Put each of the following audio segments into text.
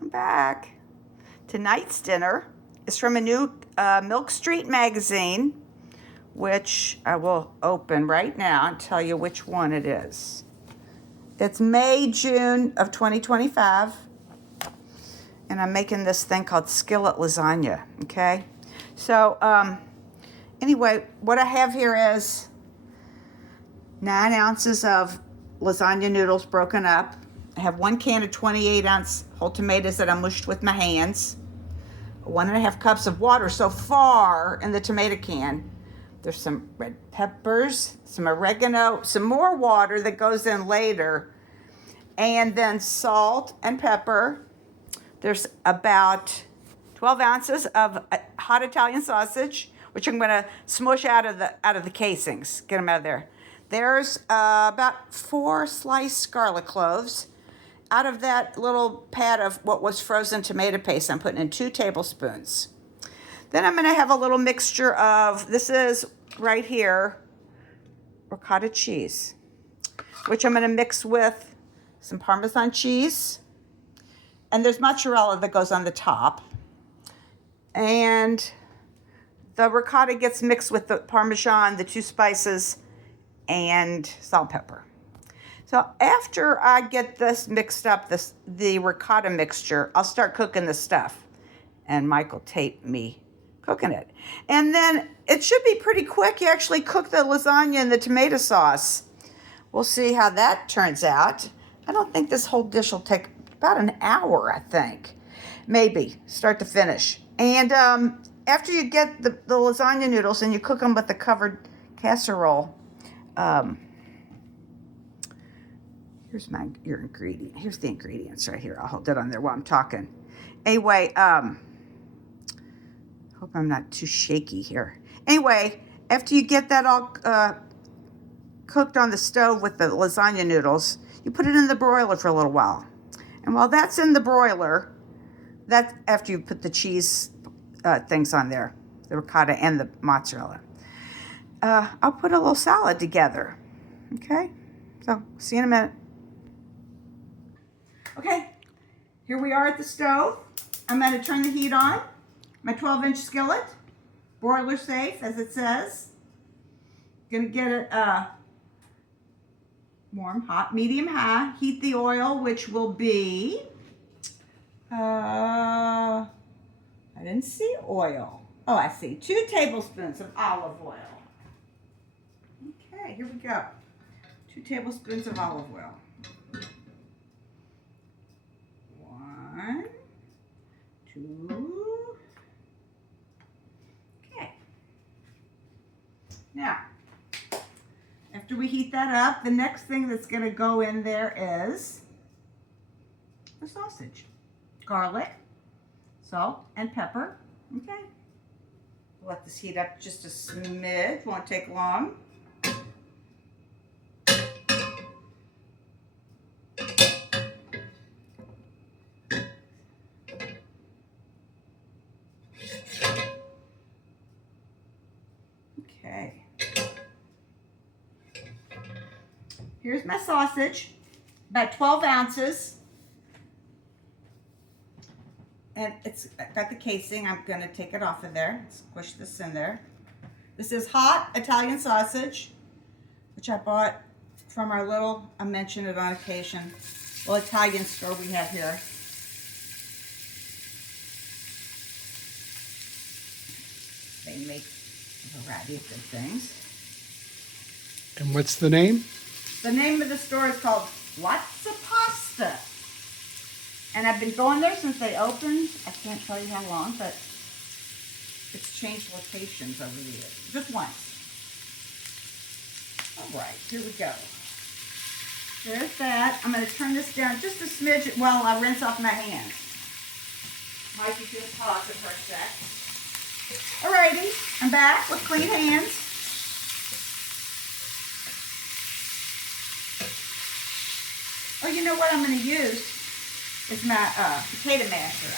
I'm back. Tonight's dinner is from a new Milk Street magazine, which I will open right now and tell you which one it is. It's May, June of 2025, and I'm making this thing called Skillet Lasagna, okay? So, anyway, what I have here is 9 ounces of lasagna noodles broken up. I have 1 can of 28-ounce whole tomatoes that I mushed with my hands. 1.5 cups of water so far in the tomato can. There's some red peppers, some oregano, some more water that goes in later, and then salt and pepper. There's about 12 ounces of hot Italian sausage, which I'm going to smush out of the casings, get them out of there. There's about 4 sliced garlic cloves. Out of that little pat of what was frozen tomato paste, I'm putting in 2 tablespoons. Then I'm going to have a little mixture of, this is right here, ricotta cheese, which I'm going to mix with some Parmesan cheese. And there's mozzarella that goes on the top. And the ricotta gets mixed with the Parmesan, the 2 spices, and salt and pepper. So after I get this mixed up, the ricotta mixture, I'll start cooking the stuff. And Mike will tape me cooking it. And then it should be pretty quick. You actually cook the lasagna in the tomato sauce. We'll see how that turns out. I don't think this whole dish will take about an hour, I think. Maybe, start to finish. And after you get the lasagna noodles and you cook them with the covered casserole, here's your ingredient. Here's the ingredients right here. I'll hold it on there while I'm talking. Anyway, hope I'm not too shaky here. Anyway, after you get that all cooked on the stove with the lasagna noodles, you put it in the broiler for a little while. And while that's in the broiler, that's after you put the cheese things on there, the ricotta and the mozzarella. I'll put a little salad together. Okay? So, see you in a minute. Okay, here we are at the stove. I'm going to turn the heat on. My 12-inch skillet, broiler safe, as it says. Going to get it warm, hot, medium, high. Heat the oil, which will be, I didn't see oil. Oh, I see. 2 tablespoons of olive oil. Okay, here we go. 2 tablespoons of olive oil. 1, 2. Okay. Now, after we heat that up, the next thing that's going to go in there is the sausage. Garlic, salt, and pepper. Okay. Let this heat up just a smidge. Won't take long. Okay. Here's my sausage, about 12 ounces. And it's got the casing. I'm going to take it off of there. Squish this in there. This is hot Italian sausage, which I bought from our little, I mentioned it on occasion, little Italian store we have here. They make a variety of good things. And what's the name? The name of the store is called Lots of Pasta. And I've been going there since they opened. I can't tell you how long, but it's changed locations over the years. Just once. All right, here we go. There's that. I'm going to turn this down just a smidge while I rinse off my hands. Mike, you can pause it for a sec. Alrighty, I'm back with clean hands. Oh, you know what I'm going to use is my potato masher. I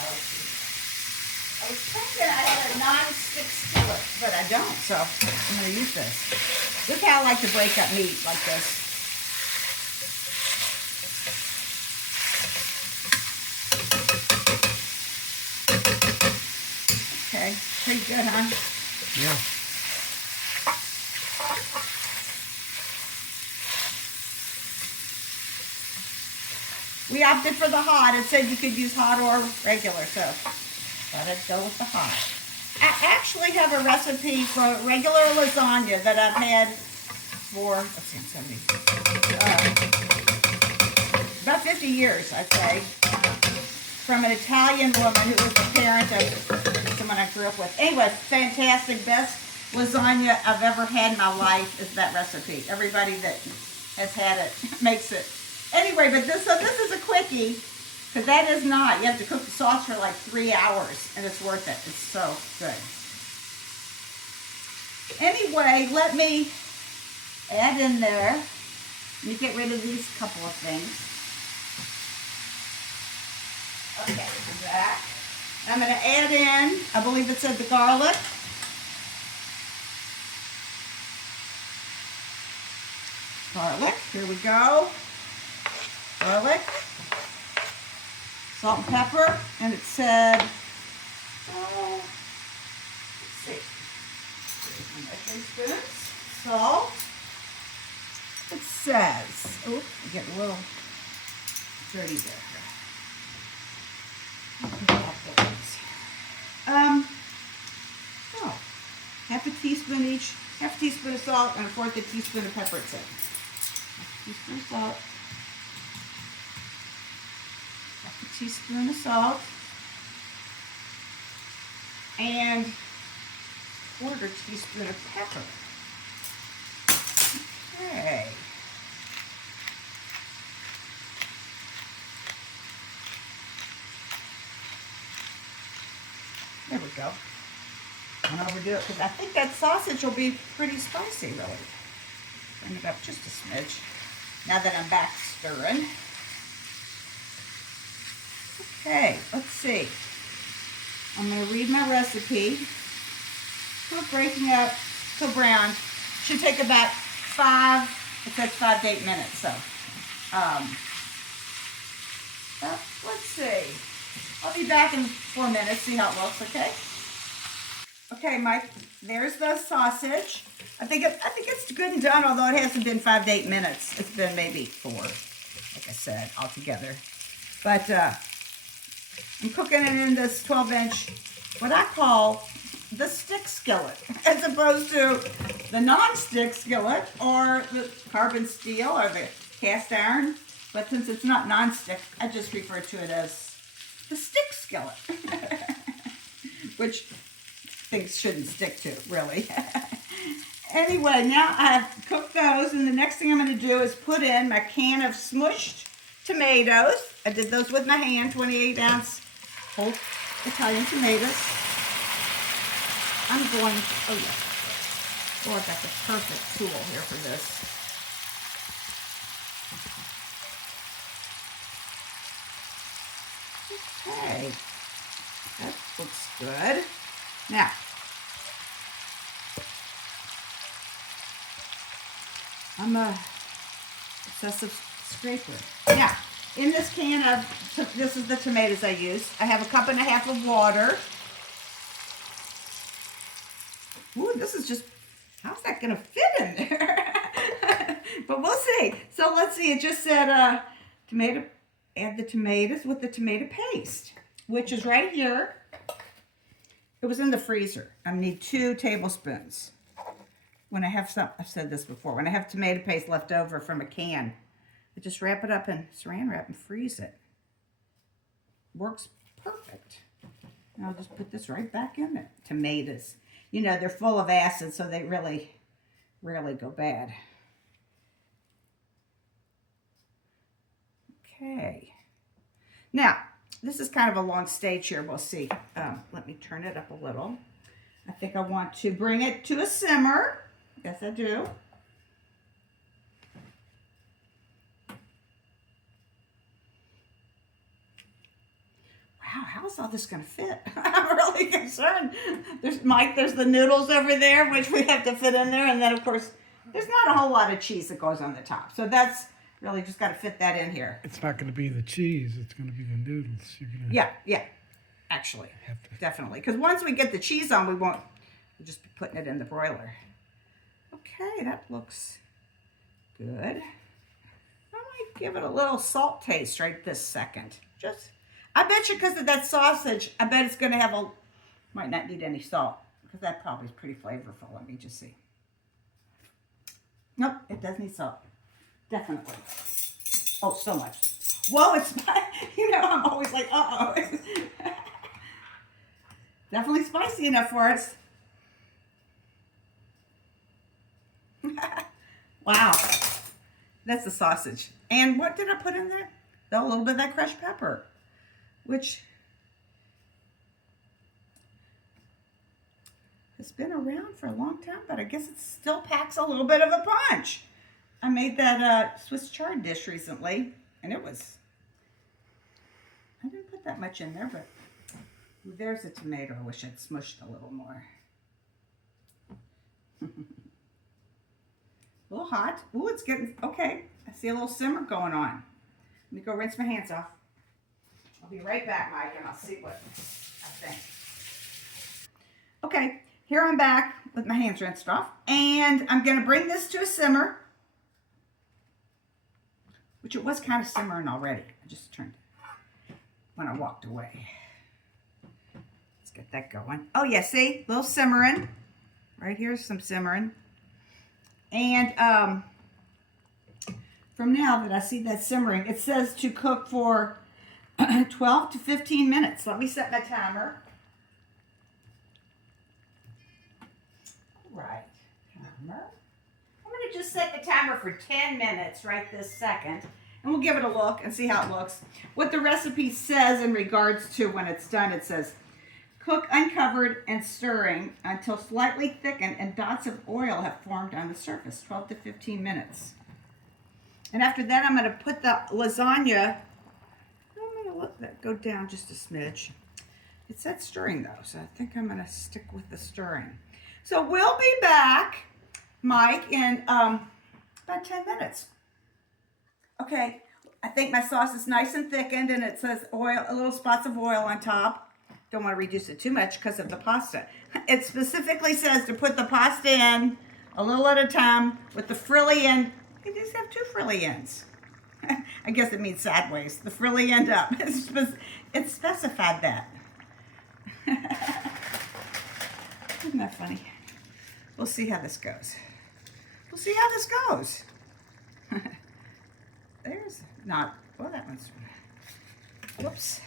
was thinking I had a non-stick skillet, but I don't, so I'm going to use this. Look how I like to break up meat like this. good, huh? Yeah. We opted for the hot. It said you could use hot or regular, so thought I'd go with the hot. I actually have a recipe for regular lasagna that I've had for, let's see, 70, about 50 years, I'd say, from an Italian woman who was the parent of someone I grew up with. Anyway, fantastic, best lasagna I've ever had in my life is that recipe. Everybody that has had it makes it. Anyway, but this is a quickie, because that is not. You have to cook the sauce for like 3 hours, and it's worth it. It's so good. Anyway, let me add in there. Let me get rid of these couple of things. Okay, I'm back. I'm going to add in, I believe it said the garlic. Garlic, here we go. Garlic, salt and pepper, and it said, oh, let's see, my measuring spoons, salt. It says, oh, I get a little dirty there. Oh, half a teaspoon each, half a teaspoon of salt and a fourth a teaspoon of pepper, it said. Teaspoon of salt. A teaspoon of salt and quarter teaspoon of pepper. Okay. There we go. Don't overdo it because I think that sausage will be pretty spicy, really. Bring it up just a smidge. Now that I'm back stirring. Okay, let's see. I'm going to read my recipe. Cook breaking up till brown. Should take about 5 to 8 minutes. So, let's see. I'll be back in 4 minutes. See how it looks. Okay. Okay, Mike. There's the sausage. I think it's good and done. Although it hasn't been 5 to 8 minutes. It's been maybe 4, like I said, altogether. But I'm cooking it in this 12-inch, what I call the stick skillet, as opposed to the non-stick skillet or the carbon steel or the cast iron. But since it's not non-stick, I just refer to it as the stick skillet, which things shouldn't stick to, really. Anyway, now I've cooked those, and the next thing I'm going to do is put in my can of smushed tomatoes. I did those with my hand, 28-ounce whole Italian tomatoes. I'm going, oh yeah, oh, I've got the perfect tool here for this. Okay, that looks good. Now, I'm a obsessive scraper. Now, in this can of, this is the tomatoes I use. I have a 1.5 cups of water. Ooh, this is just, how's that going to fit in there? But we'll see. So let's see. It just said tomato, add the tomatoes with the tomato paste, which is right here. It was in the freezer. I need 2 tablespoons. When I have some, I've said this before, when I have tomato paste left over from a can, I just wrap it up in saran wrap and freeze it. Works perfect. And I'll just put this right back in there. Tomatoes. You know, they're full of acid, so they really rarely go bad. Okay. Now, this is kind of a long stage here. We'll see. Let me turn it up a little. I think I want to bring it to a simmer. Yes, I do. Wow, how's all this going to fit? I'm really concerned. There's the noodles over there, which we have to fit in there. And then, of course, there's not a whole lot of cheese that goes on the top. So that's really just got to fit that in here. It's not going to be the cheese. It's going to be the noodles. Yeah. actually, definitely. Because once we get the cheese on, we'll just be putting it in the broiler. Okay, that looks good. I might give it a little salt taste right this second. I bet you because of that sausage, I bet it's going to have might not need any salt because that probably is pretty flavorful. Let me just see. Nope, it does need salt. Definitely. Oh, so much. Whoa, it's, I'm always like, uh-oh. Definitely spicy enough for us. Wow. That's the sausage. And what did I put in there? A little bit of that crushed pepper, which has been around for a long time, but I guess it still packs a little bit of a punch. I made that Swiss chard dish recently, and I didn't put that much in there, but there's a tomato. I wish I'd smushed a little more. A little hot. Ooh, it's getting, okay. I see a little simmer going on. Let me go rinse my hands off. I'll be right back, Mike, and I'll see what I think. Okay, here I'm back with my hands rinsed off, and I'm going to bring this to a simmer, which it was kind of simmering already. I just turned it when I walked away. Let's get that going. Oh, yeah, see? A little simmering. Right here's some simmering. And from now that I see that simmering, it says to cook for 12 to 15 minutes. Let me set my timer. Right, timer. I'm going to just set the timer for 10 minutes right this second. And we'll give it a look and see how it looks. What the recipe says in regards to when it's done, it says, cook uncovered and stirring until slightly thickened and dots of oil have formed on the surface, 12 to 15 minutes. And after that, I'm going to put the lasagna, I'm going to let that go down just a smidge. It said stirring though, so I think I'm going to stick with the stirring. So we'll be back, Mike, in about 10 minutes. Okay, I think my sauce is nice and thickened, and it says oil, little spots of oil on top. Don't want to reduce it too much because of the pasta. It specifically says to put the pasta in a little at a time with the frilly end. They just have two frilly ends. I guess it means sideways. The frilly end up. It specified that. Isn't that funny? We'll see how this goes. We'll see how this goes. There's not, well, that one's, whoops.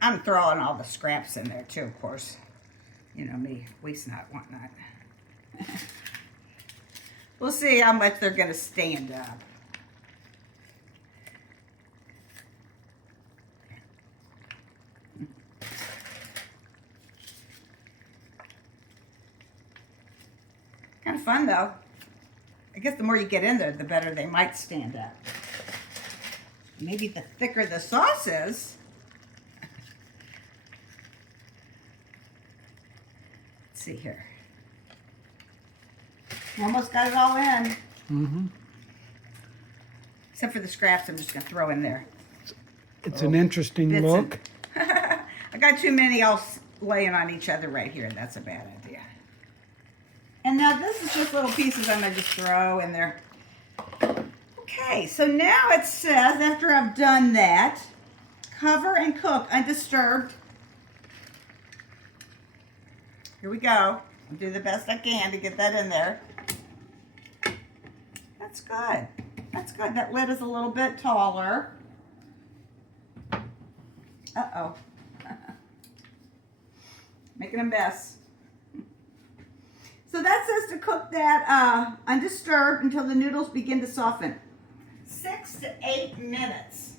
I'm throwing all the scraps in there too, of course. You know me, waste not, want not. We'll see how much they're going to stand up. Kind of fun though. I guess the more you get in there, the better they might stand up. Maybe the thicker the sauce is. Let's see here. Almost got it all in. Mm-hmm. Except for the scraps I'm just going to throw in there. It's an interesting look. I got too many all laying on each other right here. That's a bad idea. And now this is just little pieces I'm going to just throw in there. Okay, so now it says, after I've done that, cover and cook undisturbed. Here we go. I'll do the best I can to get that in there. That's good. That's good. That lid is a little bit taller. Uh-oh. Making a mess. So that says to cook that undisturbed until the noodles begin to soften. 6 to 8 minutes.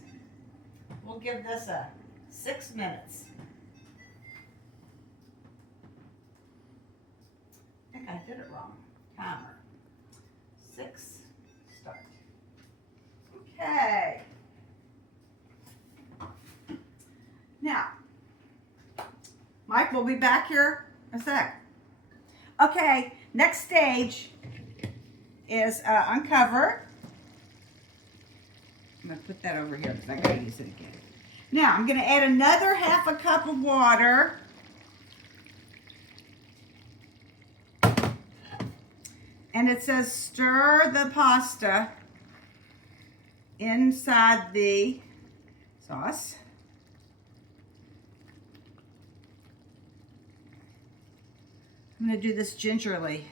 We'll give this a 6 minutes. I think I did it wrong. Timer. 6, start. Okay. Now, Mike, we'll be back here in a sec. Okay, next stage is uncover. I'm going to put that over here because I got to use it again. Now I'm going to add another half a cup of water. And it says stir the pasta inside the sauce. I'm going to do this gingerly.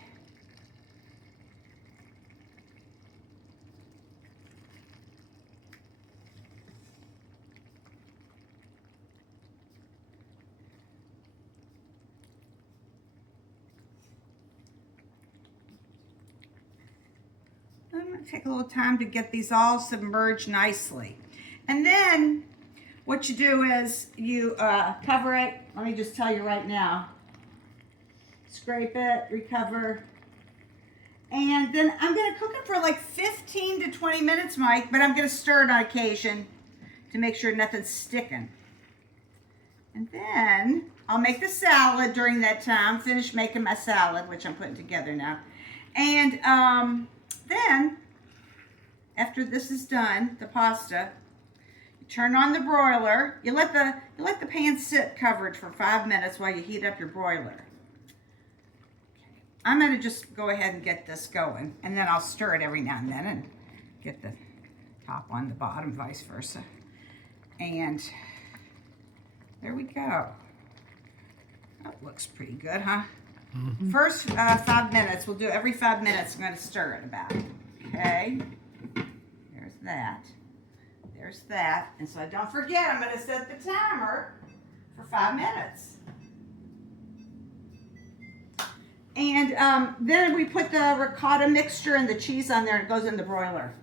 I'm going to take a little time to get these all submerged nicely. And then what you do is you cover it. Let me just tell you right now. Scrape it, recover. And then I'm going to cook it for like 15 to 20 minutes, Mike, but I'm going to stir it on occasion to make sure nothing's sticking. And then I'll make the salad during that time, finish making my salad, which I'm putting together now. And then, after this is done, the pasta, you turn on the broiler. You let the pan sit covered for 5 minutes while you heat up your broiler. I'm going to just go ahead and get this going, and then I'll stir it every now and then and get the top on the bottom, vice versa. And there we go. That looks pretty good, huh? Mm-hmm. First 5 minutes. We'll do every 5 minutes. I'm going to stir it about. Okay. There's that. There's that. And so don't forget, I'm going to set the timer for 5 minutes. And then we put the ricotta mixture and the cheese on there, and it goes in the broiler.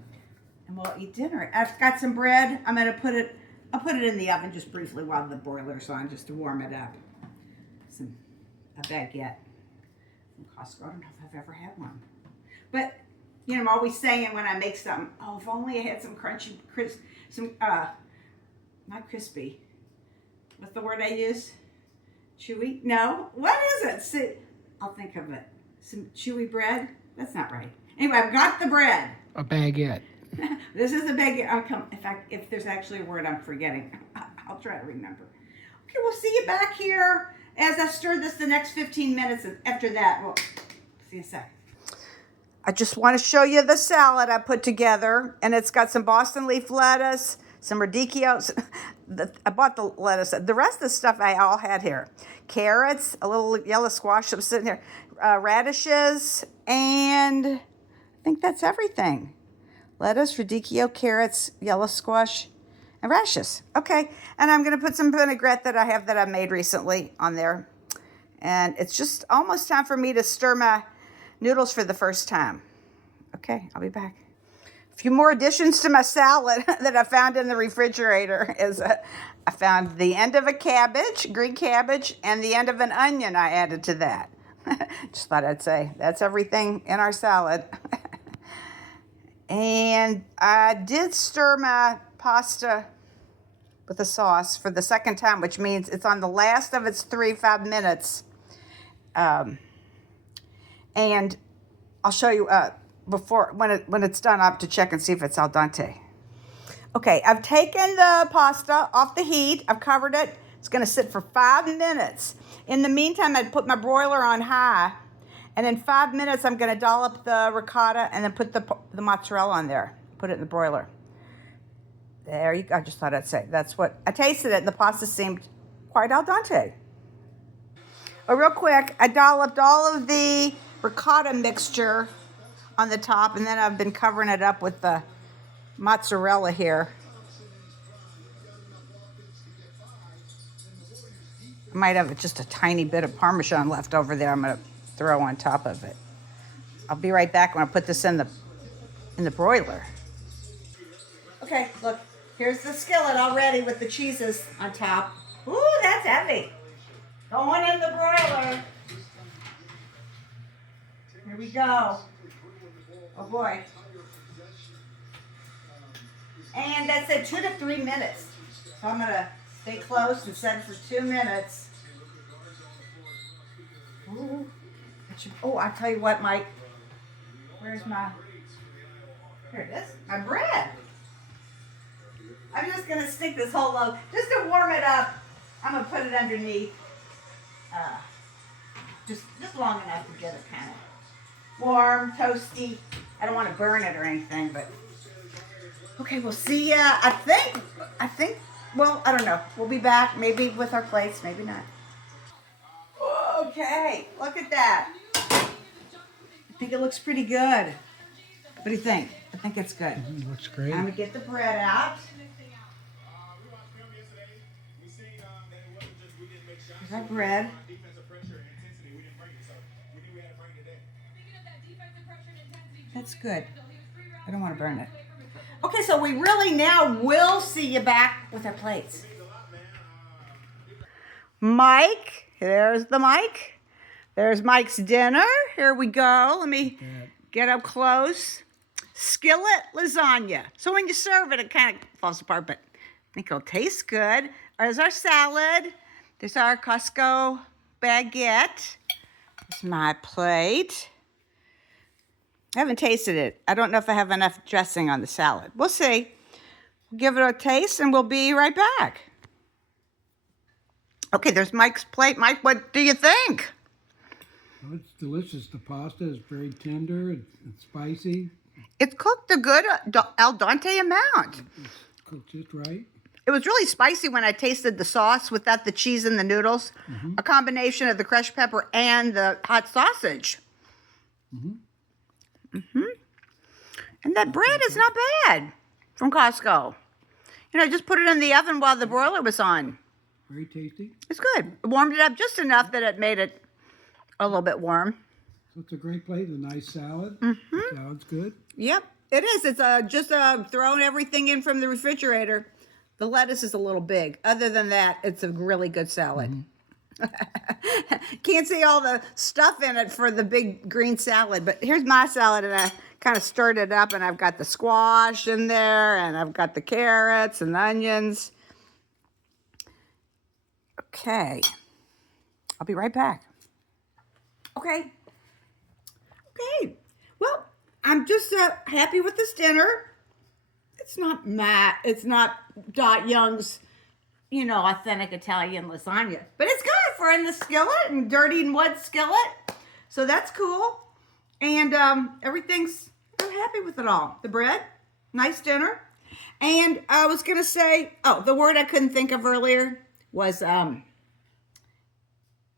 And we'll eat dinner. I've got some bread. I'm going to put it, I'll put it in the oven just briefly while the broiler's on, just to warm it up. A baguette from Costco. I don't know if I've ever had one. But, you know, I'm always saying when I make something, oh, if only I had some crunchy, not crispy. What's the word I use? Chewy? No. What is it? See, I'll think of it. Some chewy bread? That's not right. Anyway, I've got the bread. A baguette. This is a baguette. If there's actually a word I'm forgetting, I'll try to remember. Okay, we'll see you back here as I stir this the next 15 minutes. And after that, we'll see you in a sec. I just want to show you the salad I put together. And it's got some Boston leaf lettuce, some radicchios. I bought the lettuce. The rest of the stuff I all had here. Carrots, a little yellow squash that's sitting here, radishes, and I think that's everything. Lettuce, radicchio, carrots, yellow squash, and radishes. Okay, and I'm going to put some vinaigrette that I have that I made recently on there. And it's just almost time for me to stir my noodles for the first time. Okay, I'll be back. A few more additions to my salad that I found in the refrigerator is I found the end of a cabbage, green cabbage, and the end of an onion I added to that. Just thought I'd say that's everything in our salad. And I did stir my pasta with the sauce for the second time, which means it's on the last of its 5 minutes. And I'll show you when it's done, I have to check and see if it's al dente. Okay, I've taken the pasta off the heat. I've covered it. It's going to sit for 5 minutes. In the meantime, I'd put my broiler on high. And in 5 minutes, I'm going to dollop the ricotta and then put the mozzarella on there. Put it in the broiler. There you go. I just thought I'd say. That's what I tasted it. And the pasta seemed quite al dente. Oh, real quick, I dolloped all of the ricotta mixture on the top, and then I've been covering it up with the mozzarella here. I might have just a tiny bit of Parmesan left over there I'm going to throw on top of it. I'll be right back when I put this in the broiler. Okay, look, here's the skillet already with the cheeses on top. Ooh, that's heavy. Going in the broiler. Here we go. Oh boy. And that's at 2 to 3 minutes. So I'm gonna stay close and set it for 2 minutes. Ooh. Oh, I'll tell you what, Mike. Where's my, here it is, my bread. I'm just gonna stick this whole loaf just to warm it up. I'm gonna put it underneath, just long enough to get it kind of warm, toasty. I don't want to burn it or anything, but okay. We'll see ya. I think. Well, I don't know. We'll be back, maybe with our plates, maybe not. Okay, look at that. I think it looks pretty good. What do you think? I think it's good. Looks great. I'm gonna get the bread out. Here's our bread. That's good. I don't want to burn it. Okay, so we really now will see you back with our plates. Mike, there's the Mike. There's Mike's dinner. Here we go. Let me get up close. Skillet lasagna. So when you serve it, it kind of falls apart, but I think it'll taste good. There's our salad. There's our Costco baguette. There's my plate. I haven't tasted it. I don't know if I have enough dressing on the salad. We'll see. We'll give it a taste and we'll be right back. Okay, there's Mike's plate. Mike, what do you think? Oh, it's delicious. The pasta is very tender. It's spicy. It's cooked a good al dente amount. It's cooked just right. It was really spicy when I tasted the sauce without the cheese and the noodles. A combination of the crushed pepper and the hot sausage. And that bread is not bad from Costco. You know, just put it in the oven while the broiler was on. Very tasty. It's good. It warmed it up just enough that it made it a little bit warm. So it's a great plate. A nice salad. The salad's good. Yep, it is. It's just throwing everything in from the refrigerator. The lettuce is a little big. Other than that, it's a really good salad. Can't see all the stuff in it for the big green salad, but here's my salad, and I kind of stirred it up, and I've got the squash in there, and I've got the carrots and the onions. Okay, I'll be right back. Okay, well, I'm just happy with this dinner. It's not Dot Young's, you know, authentic Italian lasagna. But it's good for in the skillet and dirty and wood skillet. So that's cool. And I'm happy with it all. The bread, nice dinner. And I was going to say, the word I couldn't think of earlier was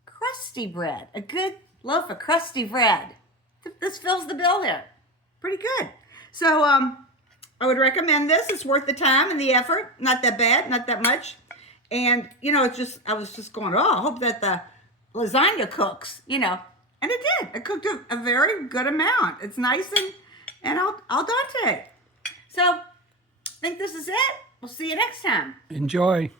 crusty bread. A good loaf of crusty bread. This fills the bill there. Pretty good. So I would recommend this. It's worth the time and the effort. Not that bad, not that much. And, you know, I was just going, I hope that the lasagna cooks, you know. And it did. It cooked a very good amount. It's nice and al dente. So, I think this is it. We'll see you next time. Enjoy.